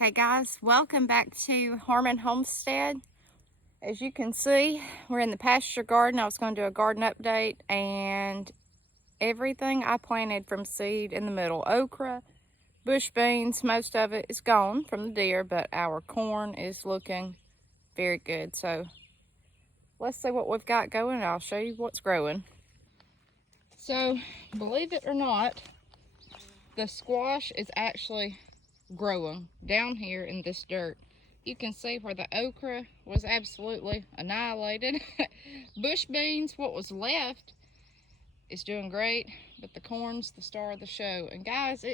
Hey guys, welcome back to Harmon Homestead. As you can see, we're in the pasture garden. I was going to do a garden update, and everything I planted from seed in the middle, okra, bush beans, most of it is gone from the deer, but our corn is looking very good. So let's see what we've got going, and I'll show you what's growing. So believe it or not, the squash is actually growing down here in this dirt. You can see where the okra was absolutely annihilated. Bush beans, what was left, is doing great, but the corn's the star of the show. And guys,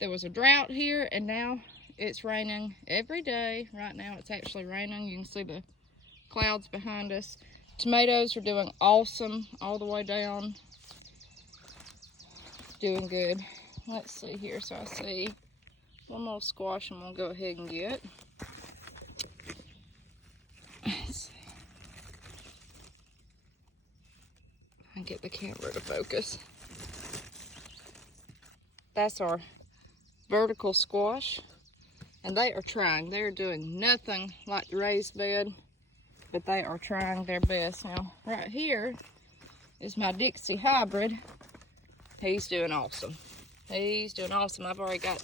there was a drought here, and now it's raining every day. Right now it's actually raining. You can see the clouds behind us. Tomatoes are doing awesome all the way down. Doing good. Let's see here. So I see one more squash I'm gonna go ahead and get. Let's see. I can get the camera to focus. That's our vertical squash, and they are trying. They're doing nothing like the raised bed, but they are trying their best. Now, right here is my Dixie hybrid. He's doing awesome. He's doing awesome. I've already got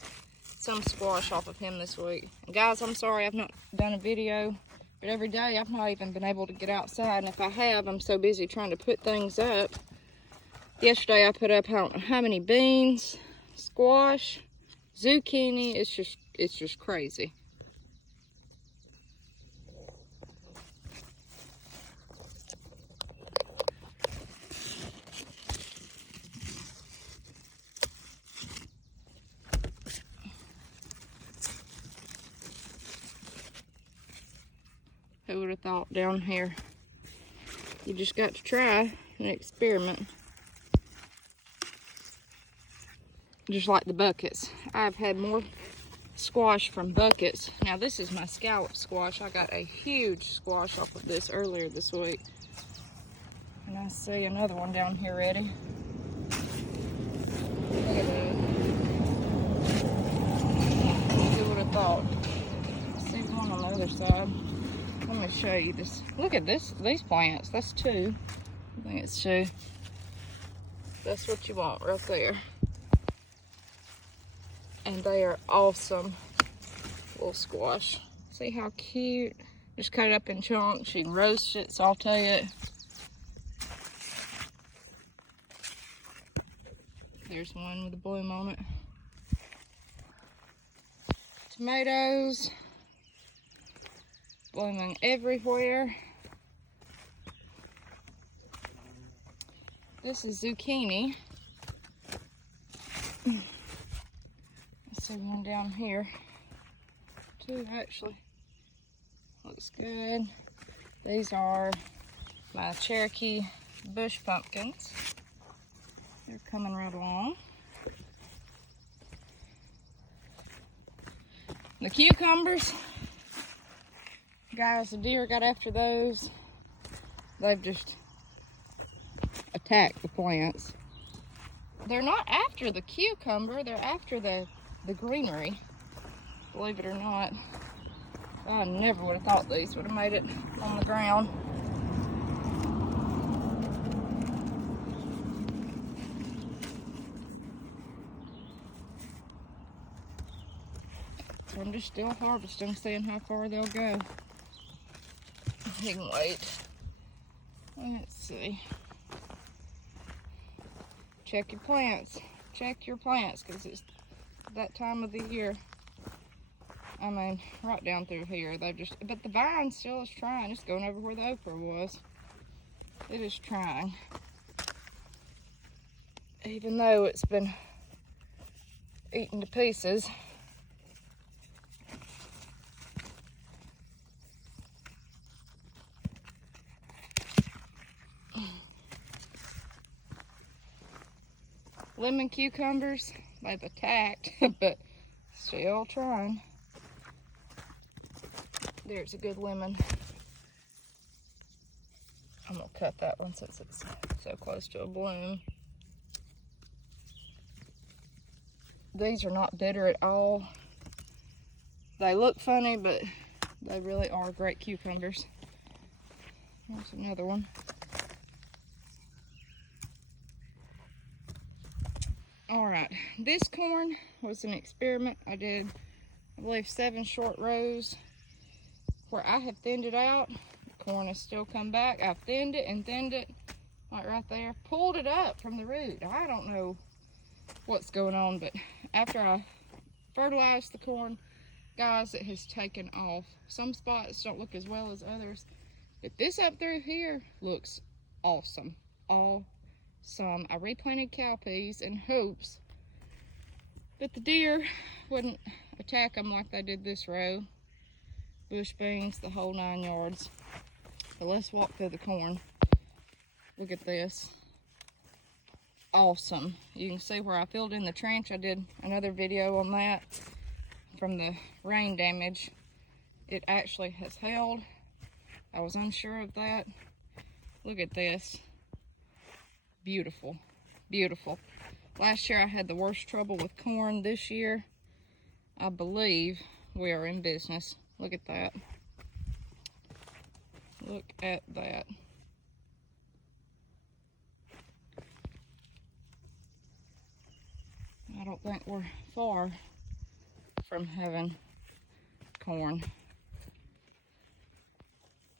some squash off of him this week. And guys, I'm sorry I've not done a video, but every day I've not even been able to get outside. And if I have, I'm so busy trying to put things up. Yesterday I put up I don't know how many beans, squash, zucchini. It's just crazy. Who would have thought down here? You just got to try and experiment. Just like the buckets. I've had more squash from buckets. Now this is my scallop squash. I got a huge squash off of this earlier this week. And I see another one down here ready. Look at that. Who would have thought? See one on the other side. Let me show you this. Look at these plants. That's two. I think it's two. That's what you want right there. And they are awesome little squash. See how cute? Just cut it up in chunks. You can roast it, saute it. There's one with a bloom on it. Tomatoes blooming everywhere. This is zucchini. Let's see one down here. Two actually. Looks good. These are my Cherokee bush pumpkins. They're coming right along. The cucumbers, guys, the deer got after those. They've just attacked the plants. They're not after the cucumber, they're after the greenery, believe it or not. I never would have thought these would have made it on the ground. So I'm just still harvesting, seeing how far they'll go. You can wait. Let's see. Check your plants. Check your plants, because it's that time of the year. I mean, right down through here. But the vine still is trying. It's going over where the okra was. It is trying. Even though it's been eaten to pieces. Lemon cucumbers, they've attacked, but still trying. There's a good lemon. I'm gonna cut that one since it's so close to a bloom. These are not bitter at all. They look funny, but they really are great cucumbers. There's another one. Alright, this corn was an experiment. I did, I believe, 7 short rows where I have thinned it out. The corn has still come back. I've thinned it, like right there. Pulled it up from the root. I don't know what's going on, but after I fertilized the corn, guys, it has taken off. Some spots don't look as well as others, but this up through here looks awesome. I replanted cowpeas in hopes that the deer wouldn't attack them like they did this row. Bush beans, the whole 9 yards. But let's walk through the corn. Look at this. Awesome. You can see where I filled in the trench. I did another video on that from the rain damage. It actually has held. I was unsure of that. Look at this. Beautiful, beautiful. Last year I had the worst trouble with corn. This year, I believe we are in business. Look at that. Look at that. I don't think we're far from having corn.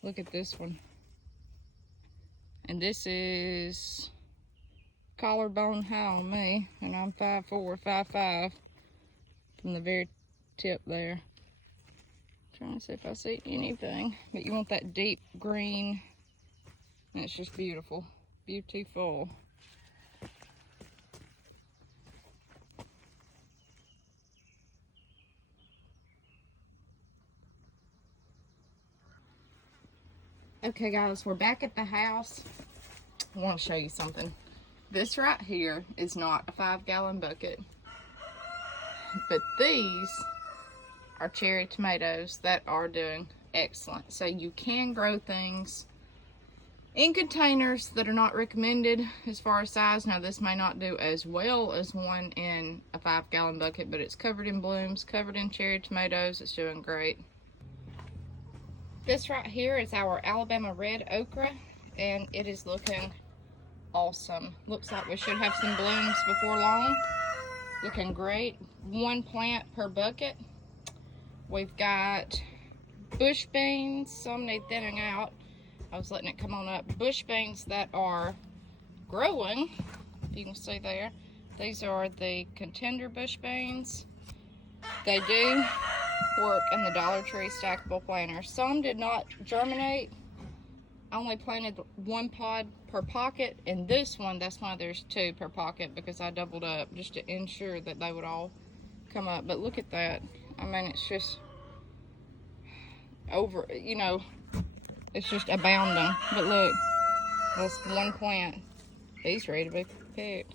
Look at this one. And this is collarbone high on me, and I'm 5'4", 5'5", from the very tip there. Trying to see if I see anything, but you want that deep green, and it's just beautiful, beautiful. Okay guys, we're back at the house. I want to show you something. This right here is not a 5-gallon bucket, but these are cherry tomatoes that are doing excellent. So you can grow things in containers that are not recommended as far as size. Now this may not do as well as one in a 5-gallon bucket, but it's covered in blooms, covered in cherry tomatoes. It's doing great. This right here is our Alabama red okra, and it is looking awesome. Looks like we should have some blooms before long. Looking great. 1 plant per bucket. We've got bush beans. Some need thinning out. I was letting it come on up. Bush beans that are growing. You can see there. These are the contender bush beans. They do work in the Dollar Tree stackable planter. Some did not germinate. I only planted 1 pod per pocket, and this one, that's why there's 2 per pocket, because I doubled up just to ensure that they would all come up. But look at that. I mean, it's just over, you know, it's just abounding. But look, that's 1 plant. He's ready to be picked.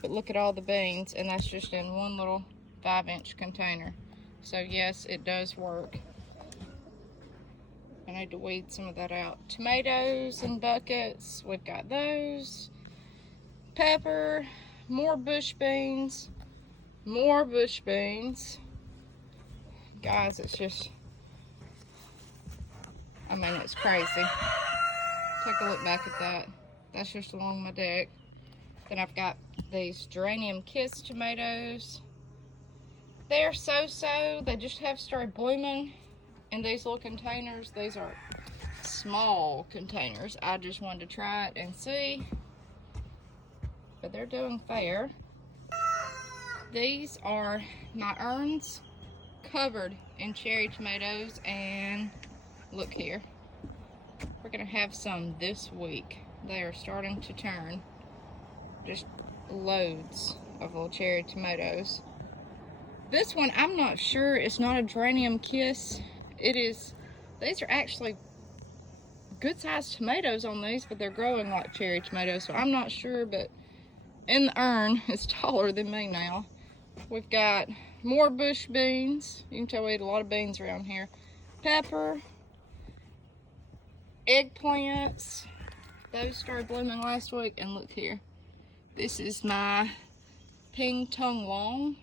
But look at all the beans, and that's just in 1 little 5-inch container. So yes, it does work. I need to weed some of that out. Tomatoes in buckets, we've got those. Pepper, more bush beans, more bush beans. Guys, it's just, I mean, it's crazy. Take a look back at that. That's just along my deck. Then I've got these Geranium Kiss tomatoes. They're so-so. They just have started blooming in these little containers. These are small containers. I just wanted to try it and see. But they're doing fair. These are my urns covered in cherry tomatoes, and look here. We're gonna have some this week. They are starting to turn. Just loads of little cherry tomatoes. This one, I'm not sure. It's not a Geranium Kiss. It is, these are actually good sized tomatoes on these, but they're growing like cherry tomatoes, so I'm not sure. But in the urn, it's taller than me now. We've got more bush beans. You can tell we eat a lot of beans around here. Pepper, eggplants. Those started blooming last week, and look here. This is my Ping Tung Long.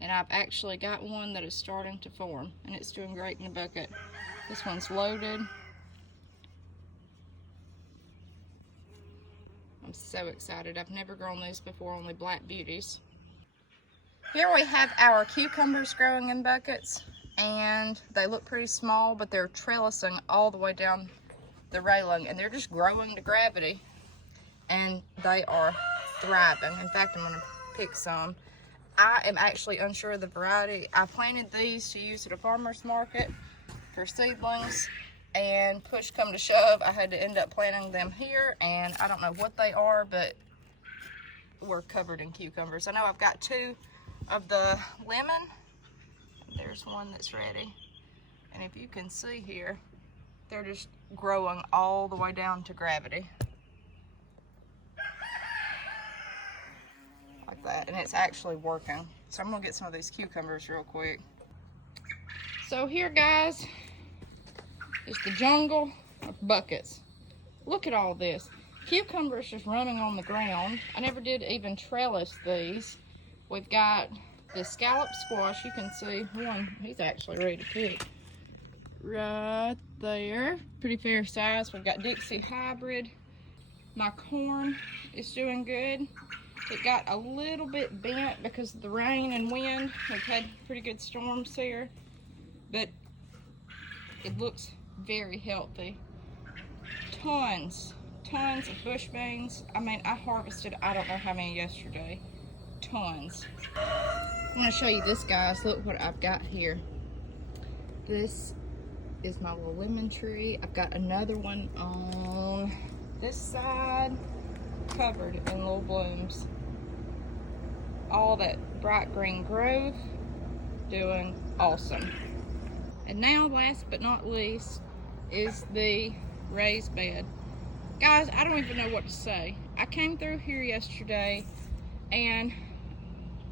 And I've actually got one that is starting to form, and it's doing great in the bucket. This one's loaded. I'm so excited. I've never grown these before, only black beauties. Here we have our cucumbers growing in buckets, and they look pretty small, but they're trellising all the way down the railing, and they're just growing to gravity, and they are thriving. In fact, I'm gonna pick some. I am actually unsure of the variety. I planted these to use at a farmer's market for seedlings, and push come to shove, I had to end up planting them here, and I don't know what they are, but we're covered in cucumbers. I know I've got 2 of the lemon. There's one that's ready. And if you can see here, they're just growing all the way down to gravity. Like that, and it's actually working. So I'm gonna get some of these cucumbers real quick. So here, guys, is the jungle of buckets. Look at all this. Cucumbers just running on the ground. I never did even trellis these. We've got the scallop squash. You can see one, he's actually ready to pick. Right there, pretty fair size. We've got Dixie Hybrid. My corn is doing good. It got a little bit bent because of the rain and wind. We've had pretty good storms here, but it looks very healthy. Tons of bush beans. I mean, I harvested, I don't know how many yesterday. Tons. I want to show you this, guys. Look what I've got here. This is my little lemon tree. I've got another one on this side, covered in little blooms. All that bright green growth, doing awesome. And now, last but not least, is the raised bed. Guys, I don't even know what to say. I came through here yesterday and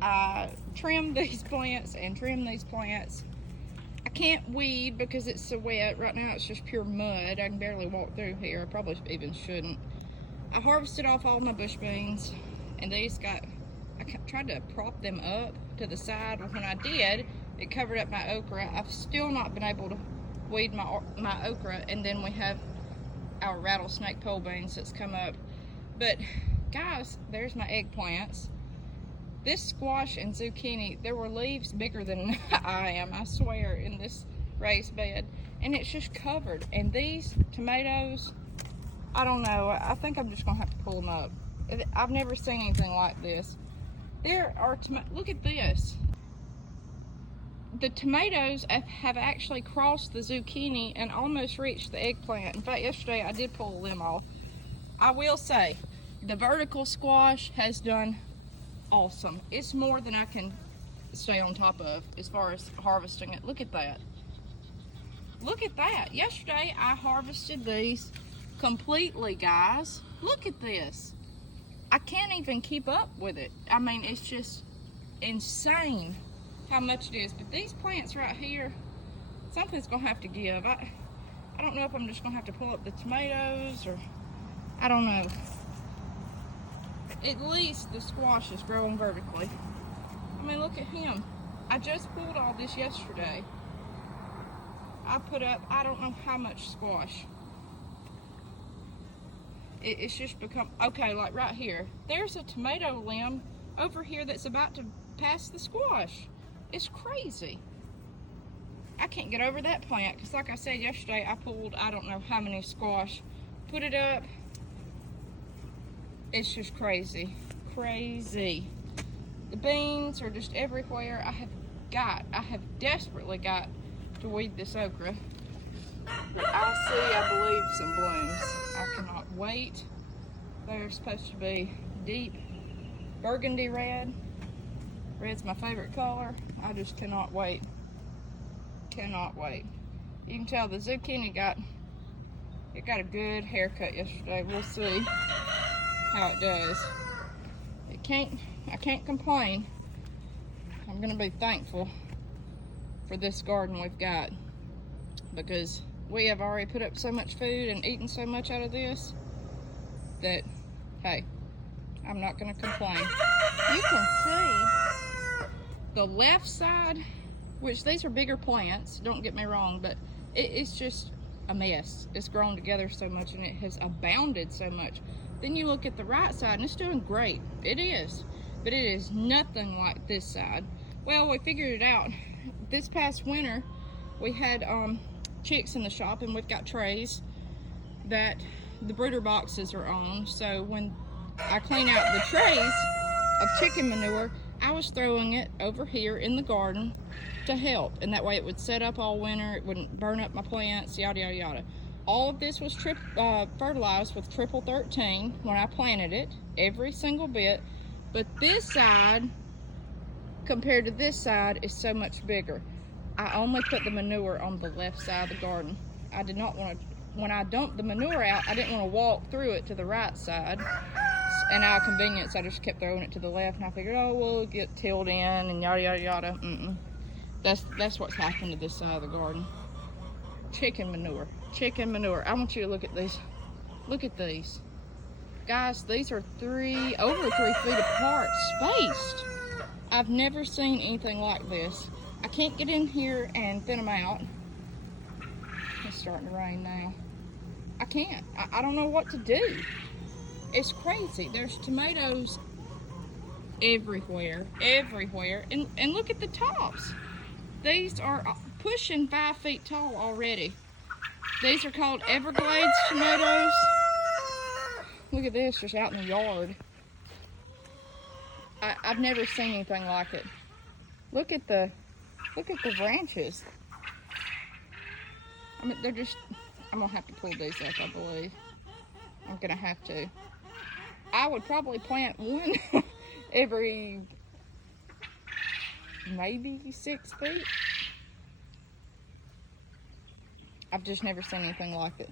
I trimmed these plants and trimmed these plants. I can't weed because it's so wet. Right now it's just pure mud. I can barely walk through here. I probably even shouldn't. I harvested off all my bush beans, and these got, I tried to prop them up to the side. Well, when I did, it covered up my okra. I've still not been able to weed my okra, and then we have our rattlesnake pole beans that's come up. But guys, there's my eggplants. This squash and zucchini, there were leaves bigger than I am, I swear, in this raised bed. And it's just covered. And these tomatoes, I don't know, I think I'm just gonna have to pull them up. I've never seen anything like this. There are, look at this. The tomatoes have actually crossed the zucchini and almost reached the eggplant. In fact, yesterday I did pull them off. I will say, the vertical squash has done awesome. It's more than I can stay on top of as far as harvesting it. Look at that. Look at that. Yesterday I harvested these completely, guys. Look at this. I can't even keep up with it. I mean, it's just insane how much it is. But these plants right here, something's gonna have to give. I don't know if I'm just gonna have to pull up the tomatoes, or I don't know. At least the squash is growing vertically. I mean, look at him. I just pulled all this yesterday. I put up, I don't know how much squash. It's just become, okay, like right here. There's a tomato limb over here that's about to pass the squash. It's crazy. I can't get over that plant because, like I said yesterday, I pulled I don't know how many squash, put it up. It's just crazy. Crazy. The beans are just everywhere. I have desperately got to weed this okra. But I see, I believe, some blooms. I cannot wait. They're supposed to be deep burgundy red. Red's my favorite color. I just cannot wait. Cannot wait. You can tell the zucchini got a good haircut yesterday. We'll see how it does. I can't complain. I'm gonna be thankful for this garden we've got, because we have already put up so much food and eaten so much out of this that, hey, I'm not gonna complain. You can see the left side, which these are bigger plants, don't get me wrong, but it's just a mess. It's grown together so much and it has abounded so much. Then you look at the right side and it's doing great. It is, but it is nothing like this side. Well, we figured it out. This past winter, we had chicks in the shop, and we've got trays that the brooder boxes are on. So when I clean out the trays of chicken manure, I was throwing it over here in the garden to help, and that way it would set up all winter, it wouldn't burn up my plants, yada yada yada. All of this was fertilized with triple 13 when I planted it, every single bit. But this side compared to this side is so much bigger. I only put the manure on the left side of the garden. I did not want to, when I dumped the manure out, I didn't want to walk through it to the right side. And out of convenience, I just kept throwing it to the left, and I figured, oh, we'll get tilled in and yada yada yada. That's what's happened to this side of the garden. Chicken manure. Chicken manure. I want you to look at these. Look at these. Guys, these are over 3 feet apart, spaced. I've never seen anything like this. I can't get in here and thin them out. It's starting to rain now. I can't. I don't know what to do. It's crazy. There's tomatoes everywhere, everywhere. And look at the tops. These are pushing 5 feet tall already. These are called Everglades tomatoes. Look at this, just out in the yard. I've never seen anything like it. Look at the branches. I mean, they're just, I'm gonna have to pull these up, I believe. I'm gonna have to. I would probably plant one every maybe 6 feet. I've just never seen anything like it.